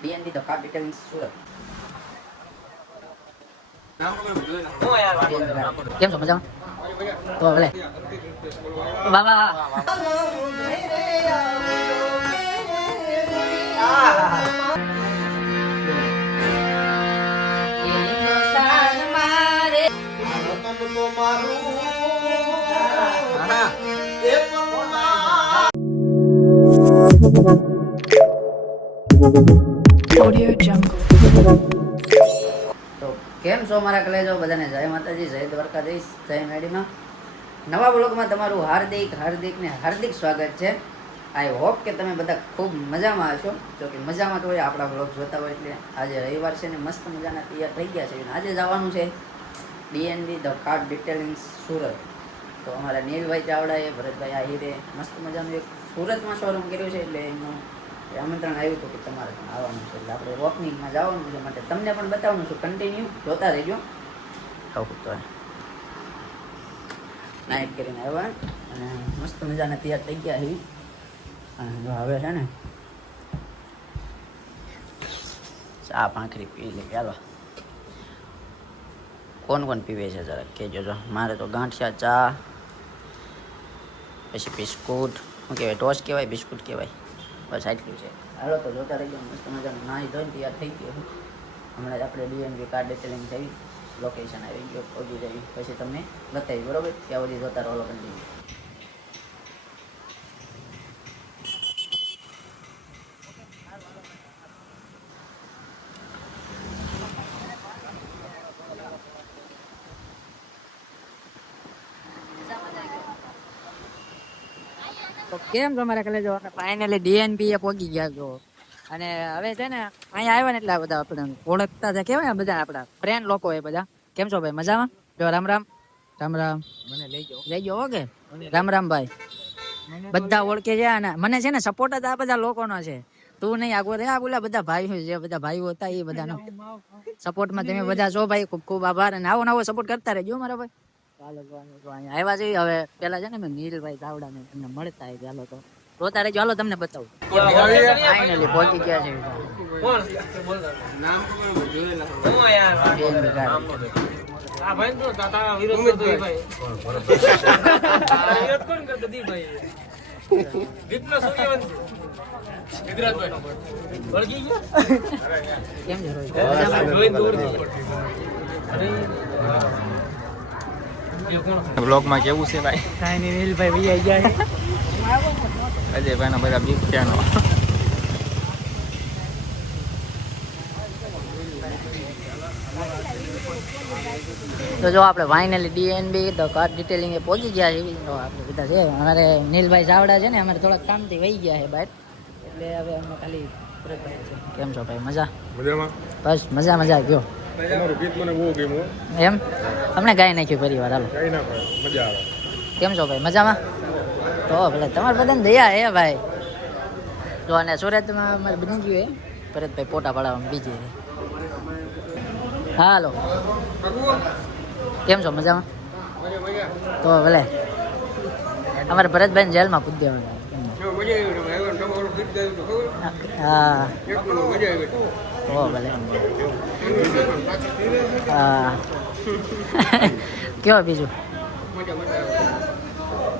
DNB the car detailing Surat. કેમ છો મજામાં? તો ભલે બાબા Audio Jungle. તો કેમ છો મારા કલેજો? બધાને જય માતાજી, જય દ્વારકાધીશ, જય મેડીમાં. નવા બ્લોગમાં તમારું હાર્દિક સ્વાગત છે. આઈ હોપ કે તમે બધા ખૂબ મજામાં હશો. જો કે મજામાં તો હોય, આપણા બ્લોગ જોતા હોય એટલે. આજે રવિવાર છે ને મસ્ત મજાના તૈયાર થઈ ગયા છે. આજે જવાનું છે DNB the card detailing Surat. તો અમારા નીલભાઈ ચાવડાએ, ભરતભાઈ આહિરે મસ્ત મજાનું એક સુરતમાં શોરૂમ કર્યું છે, એટલે એમનું આમંત્રણ આવ્યું હતું કે તમારે પણ આવવાનું છે. એટલે આપણે વોકિંગમાં જવાનું છે, માટે તમને પણ બતાવવાનું છું. કન્ટિન્યુ જોતા રહેજો. તો નાઇટ કરીને આવ્યા અને મસ્ત મજાના તૈયાર થઈ ગયા છે. અને જો હવે છે ને ચા ભાખરી પી લે. ચાલો, કોણ કોણ પીવે છે જરા કહેજો. જો મારે તો ગાંઠિયા ચા, પછી બિસ્કુટ, શું કહેવાય, ટોસ્ટ કહેવાય, બિસ્કુટ કહેવાય, બસ આટલું છે. હાલો તો જોતા રહી ગયો. મસ્ત મજાનું નાહી ધોઈને તૈયાર થઈ ગયો હું. હમણાં જ આપણે ડીએનબી કાર્ડ ડિટેલિંગ જઈ, લોકેશન આવી ગયો, પહોંચી જઈ, પછી તમને બતાવી. બરોબર? ત્યાં સુધી જોતા રહો કન્ટિન્યુ. તો કેમ છો મારા કલેજો? ફાઇનલી ડીએનબી એ પહોંચી ગયા છો. અને હવે છે ને અહીંયા આવ્યા ને એટલે આ બધા આપણે ઓળખતા છે, કેવાય બધા આપણા ફ્રેન્ડ લોકો એ બધા. કેમ છો ભાઈ? મજામાં? જો રામ રામ. રામ રામ. મને લઈ ગયો. ઓકે, રામ રામ ભાઈ. બધા ઓળખે છે અને મને છે ને સપોર્ટ જ આ બધા લોકોનો છે. તું નહીં આગળ રે, આ બોલા બધા ભાઈઓ છે, બધા ભાઈઓ હતા એ બધાનો સપોર્ટમાં તમે બધા છો ભાઈ. ખૂબ ખૂબ આભાર. અને આવો નવો સપોર્ટ કરતા રહેજો મારા ભાઈ. ચાલો અહીંયા આવ્યા છે. હવે પેલા છે ને મેં નીલભાઈ ચાવડા ને તમને મળતા આવી. ચાલો તો જોતા રહેજો. હાલો તમને બતાવું. ફાઇનલી પહોંચી ગયા છે. આ ભાઈ તો તાતા વિરોધ કરતો એ ભાઈ વિરોધ કોણ કરતો દી ભાઈ વિપ્લવ સૂર્યવંશી સિદ્ધરાજભાઈ વળગી ગયા. કેમ છે રોહિત? રોહિત દૂર થી અરે એ કોણ બ્લોગમાં કેવું છે ભાઈ? કાંઈ નહીં, નીલભાઈ વૈયા ગયા છે. અજયભાઈ ના બધા બિગ ફેનો. તો જો આપણે finally DNB the card detailing એ પહોંચી ગયા છે. તો આપણે બધા છે, અમારે નીલભાઈ ચાવડા છે ને, અમારે થોડાક કામથી વહી ગયા છે બહાર, એટલે હવે અમે ખાલી ભરતભાઈ છે. કેમ છો ભાઈ? મજા? મજામાં? બસ મજા ગયો. તમારું ગીત મને બહુ ગમ્યું. એમ અમને ગાઈ નાખ્યું પરિવાર. હાલો, કઈ ના ભાઈ, મજા આવે. કેમ છો ભાઈ? મજામાં? તો ભલે તમારે બધાને દયા હે ભાઈ. જો અને સુરતમાં અમારે બની ગયું હે ભરતભાઈ પોટા પાડવામાં બીજી. હાલો, કેમ છો? મજામાં? તો ભલે અમારે ભરતભાઈ જેલમાં પૂછ દેવાના. હા, ઓ ભલે. હા કેવા બીજું?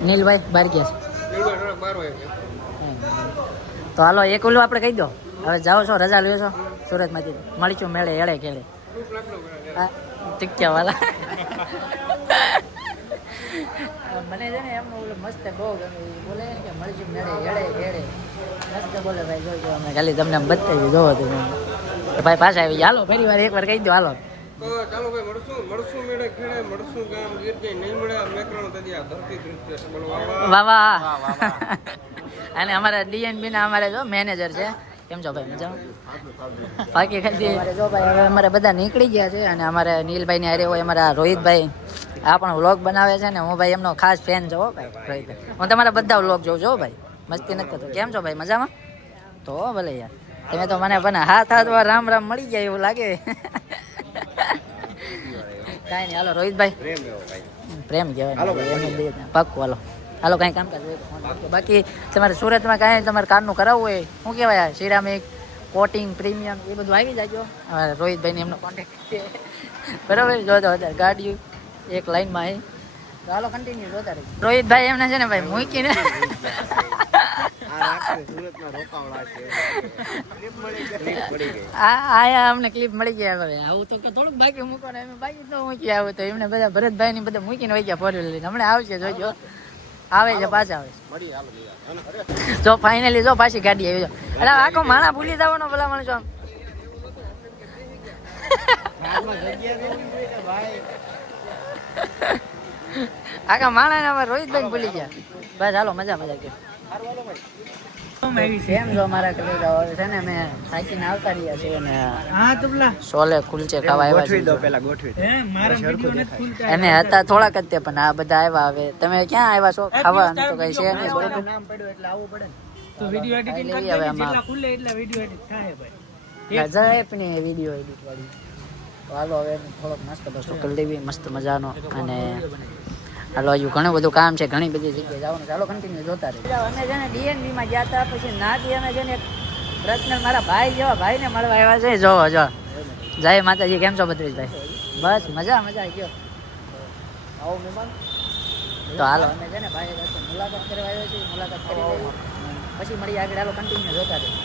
નીલભાઈ બહાર ગયા છે. તો હાલો એક ઓલું આપણે કહી દો. હવે જાઓ છો, રજા લ્યો છો સુરતમાંથી? મળીશું મેળે એળે કેળે. ટીક્યા વાલા મને છે ને એમનું ઓલું મસ્ત બહુ ગમે. બોલે કે મળીશું મેળે એળે કેળે. મસ્ત બોલે ભાઈ. જોજો અમે ખાલી તમને બતાવી જોવો તમે ભાઈ. પાછા આવી હાલો ફરી વાર એકવાર કહી દો. હાલો તો ચાલો ભાઈ મળશું મેળે ખેડે મળશું ગામ ગીર કે નહીં મળે મેકરણ તદી આ ધરતી દૃષ્ટિ બોલો વાહ વાહ. અને અમારા ડીએનબી ના અમારે જો મેનેજર છે. કેમ છો ભાઈ? મજા? બાકી ખાલી જો ભાઈ હવે અમારે બધા નીકળી ગયા છે. અને અમારે નીલભાઈ ની હારે હોય અમારા રોહિતભાઈ, આ પણ વ્લોગ બનાવે છે ને. હું ભાઈ એમનો ખાસ ફેન છું ભાઈ રોહિતભાઈ. હું તમારા બધા વ્લોગ જોઉં છું ભાઈ, મસ્તી નથી કરતો. કેમ છો ભાઈ? મજામાં? તો ભલે યાર, તમે તો મને પણ હાથ રામ રામ મળી ગયા એવું લાગે. કાંઈ નહીં. હાલો રોહિતભાઈ, પ્રેમ કહેવાય પાક્કું. હાલો હાલો કાંઈ કામકાજ હોય તો. બાકી તમારે સુરતમાં કાંઈ તમારે કારનું કરાવવું હોય, શું કહેવાય, સિરામિક કોટિંગ પ્રીમિયમ એ બધું આવી જાજો. હવે રોહિતભાઈને એમનો કોન્ટેક્ટ છે બરાબર. જોતો અત્યારે ગાડીઓ એક લાઈનમાં આવી. ચાલો કન્ટિન્યુ જોતા રહી. રોહિતભાઈ એમને છે ને ભાઈ મૂકીને આયા અમને ક્લિપ મળી ગયા. હવે આવું તો થોડુંક બાકી મૂકવાનું એમ બાકી તો મૂકી આવું તો એમને બધા ભરતભાઈ ની બધા મૂકીને વહી ગયા 4 વ્હીલર લઈને. હમણાં આવશે જોજો. આવે છે પાછા આવે છે. જો ફાઇનલી જો પાછી ગાડી આવી. જો એટલે આખો માણા ભૂલી જવાનો ભલા માણસો આમ. આખા માણા ને રોહિતભાઈ ભૂલી ગયા. બસ હાલો મજા કે સેમ જો અમારા કલેજા હવે છે ને અમે થાકીને આવતા રહ્યા છીએ ને સોલે કુલચે ખાવા આવ્યા છીએ. અમે હતા થોડાક જ તે પણ આ બધા આવ્યા. હવે તમે ક્યાં આવ્યા છો ખાવા? તો કઈ છે નહીં બરોબર. નામ પડ્યું એટલે આવવું પડે તો વિડિયો એડિટિંગ કરી હવે જેટલા ખુલે એટલા વિડિયો એડિટ થાય ભાઈ. ગજબ ની વિડિયો એડિટ વાળી. તો હાલો હવે થોડોક મસ્ત બસો કરી લેવી મસ્ત મજાનો. અને હાલો હજુ ઘણું બધું કામ છે, ઘણી બધી જગ્યાએ જવાનું. ચાલો કન્ટિન્યુ જોતા રહીએ. અમે છે ને DNB માં ગયા હતા. પછી નાથી અમે છે ને પર્સનલ મારા ભાઈ જેવા ભાઈને મળવા આવ્યા છે. જો જય માતાજી. કેમ છો ભદ્રેશભાઈ? બસ મજા ગયો. આવો મહેમાન. તો હાલો અમે છે ને ભાઈ મુલાકાત કરવા આવ્યો છીએ. મુલાકાત કરી લઈએ પછી મળીએ આગળ. હાલો કન્ટિન્યુ જોતા રહીએ.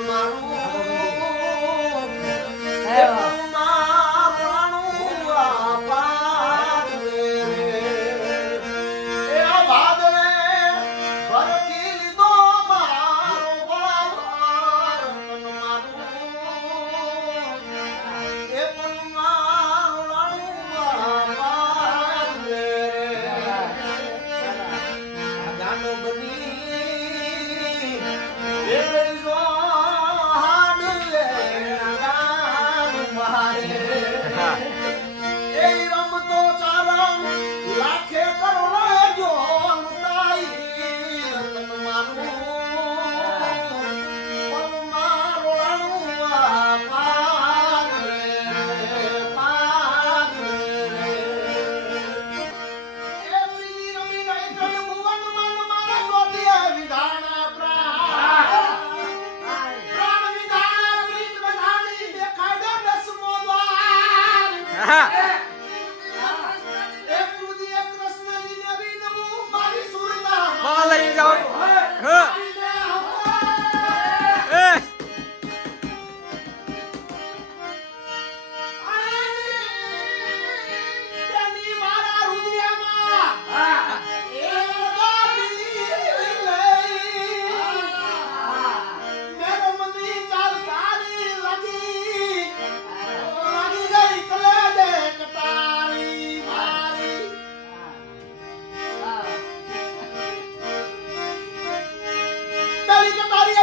મારું હા હા લઈ જાઓ હા એ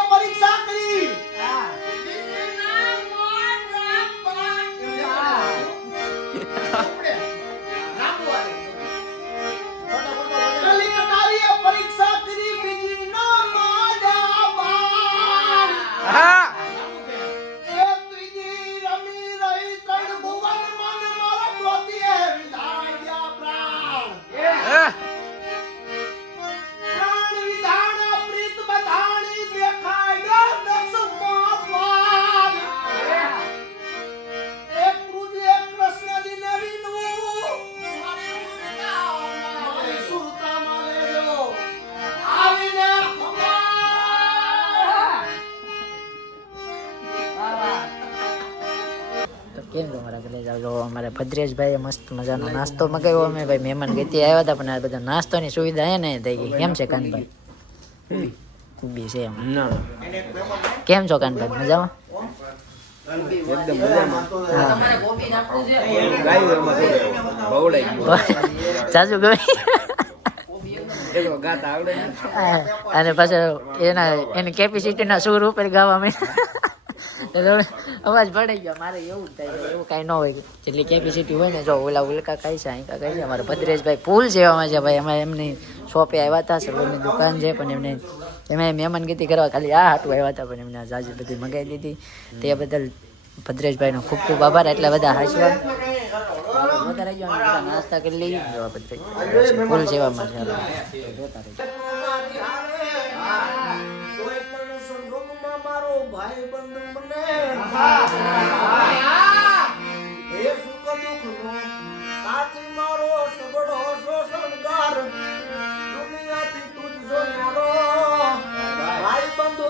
પરીક્ષા કરી પરીક્ષા કરી બીજી ના માજા બાર હા એ ત્રીજી રમી રહી ત્રણ ભુવન મન મારા જ્યોતિએ વિધાયા પ્રાણ પ્રાણ વિધાન પ્રીત બધાણી દેખાય દસમા દ્વાર એક કૃતિ એક કૃષ્ણજી ને વિનવું મારી સુરતામાં લેજો આવીને તો કેમ છો મારા ઘરે જાવ અમારે ભદ્રેશભાઈએ મસ્ત મજાનો નાસ્તો મગાવ્યો અમે ભાઈ મહેમાન ગતિ આવ્યા હતા પણ આ બધા નાસ્તાની સુવિધા હે ને થઈ ગઈ કેમ છે કાનભાઈ બી છે એમ કેમ છો કાનભાઈ મજામાં એકદમ મજામાં ગાયું એમાં બવડાઈ ગયું સાચું કહ્યું એનો ગાત આવડે ને અને પાછળ એની કેપેસિટીના સુર ઉપર ગાવા માંડ્યા અવાજ પડી ગયો મારે એવું જ થાય છે એવું કાંઈ ન હોય જેટલી કેપેસિટી હોય ને જો ઓલા ઉલકા ખાઈ છે અહીં ખાઈ છે અમારે ભદ્રેશભાઈ ફૂલ સેવામાં છે ભાઈ અમે એમની શોપે આવ્યા હતા સર્વની દુકાન છે પણ એમને મહેમાન ગતિ કરવા ખાલી આ હાટું આવ્યા હતા પણ એમને જાજી બધી મંગાવી દીધી તે બદલ ભદ્રેશભાઈનો ખૂબ ખૂબ આભાર એટલા બધા હાચવા વધારે ગયો અને બધા નાસ્તા કરી લઈએ જોવા ભદ્રેશ ફૂલ સેવામાં છે જોતા રહેજો. કોઈ પણ સંજોગમાં મારો ભાઈ બંધ મને એ સુખ દુઃખનો સાથી મારો સગડો શોષણગાર દુનિયાથી તુજ ન્યારો ભાઈ બંધુ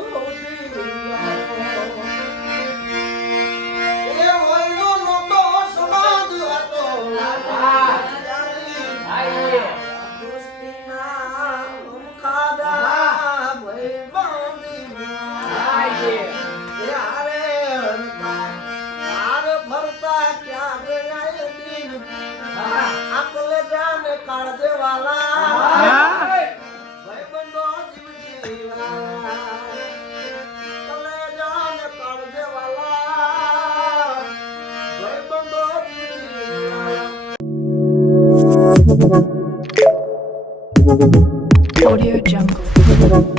એ હોયનો નહોતો સમાજ હતો દોસ્તીના ખાધા ભાઈ બંધી એ હારે હરતા હાર ફરતા ક્યાં ગયા દિન આકલે જાને કાળજે વાલા ભાઈ બંધો જીવજીવાલા આકલે જાને કાળજે વાલા ભાઈ બંધો જીવજીવાલા Audio Jungle.